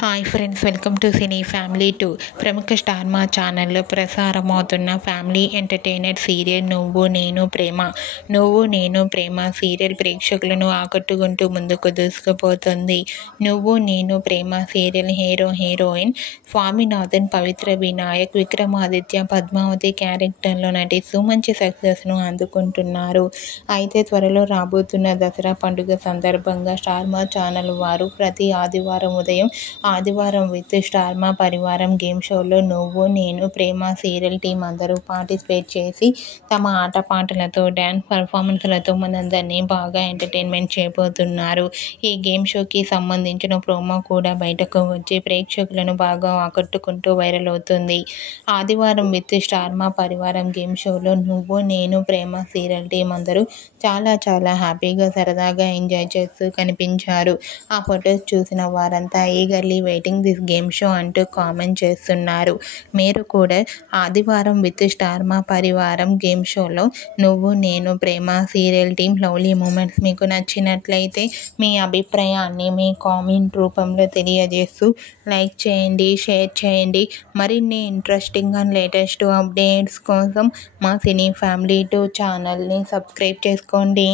Hi friends, welcome to cine family 2. ప్రముఖ star మా ఛానల్లో ప్రసారమవుతున్న ఫ్యామిలీ ఎంటర్టైనర్ సీరియల్ నువ్వు నేను ప్రేమ సీరియల్ ప్రేక్షకులను ఆకట్టుకుంటూ ముందుకు దూసుకుపోతుంది. నువ్వు నేను ప్రేమ సీరియల్ హీరోయిన్ స్వామినాథన్, పవిత్ర వినాయక్, విక్రమాదిత్య, పద్మావతి క్యారెక్టర్లో నటిస్తూ మంచి సక్సెస్ను అందుకుంటున్నారు. అయితే త్వరలో రాబోతున్న దసరా పండుగ సందర్భంగా స్టార్ మా ఛానల్ వారు ప్రతి ఆదివారం ఉదయం ఆదివారం విత్ స్టార్ మా పరివారం గేమ్ షోలో నువ్వు నేను ప్రేమ సీరియల్ టీం అందరూ పార్టిసిపేట్ చేసి తమ ఆటపాటలతో డ్యాన్స్ పర్ఫార్మెన్స్లతో మనందరినీ బాగా ఎంటర్టైన్మెంట్ చేయబోతున్నారు. ఈ గేమ్ షోకి సంబంధించిన ప్రోమో కూడా బయటకు వచ్చి ప్రేక్షకులను బాగా ఆకట్టుకుంటూ వైరల్ అవుతుంది. ఆదివారం విత్ స్టార్ మా పరివారం గేమ్ షోలో నువ్వు నేను ప్రేమ సీరియల్ టీం అందరూ చాలా హ్యాపీగా సరదాగా ఎంజాయ్ చేస్తూ కనిపించారు. ఆ ఫొటోస్ చూసిన వారంతా eagerly waiting this game show అంటూ కామెంట్ చేస్తున్నారు. మీరు కూడా ఆదివారం విత్ స్టార్ మా పరివారం గేమ్ షోలో నువ్వు నేను ప్రేమ సీరియల్ టీం లవ్లీ మూమెంట్స్ మీకు నచ్చినట్లయితే మీ అభిప్రాయాన్ని మీ కామెంట్ రూపంలో తెలియజేస్తూ లైక్ చేయండి, షేర్ చేయండి. మరిన్ని ఇంట్రెస్టింగ్ అండ్ లేటెస్ట్ అప్డేట్స్ కోసం మా సినీ ఫ్యామిలీ 2 ఛానల్ని సబ్స్క్రైబ్ చేసుకోండి.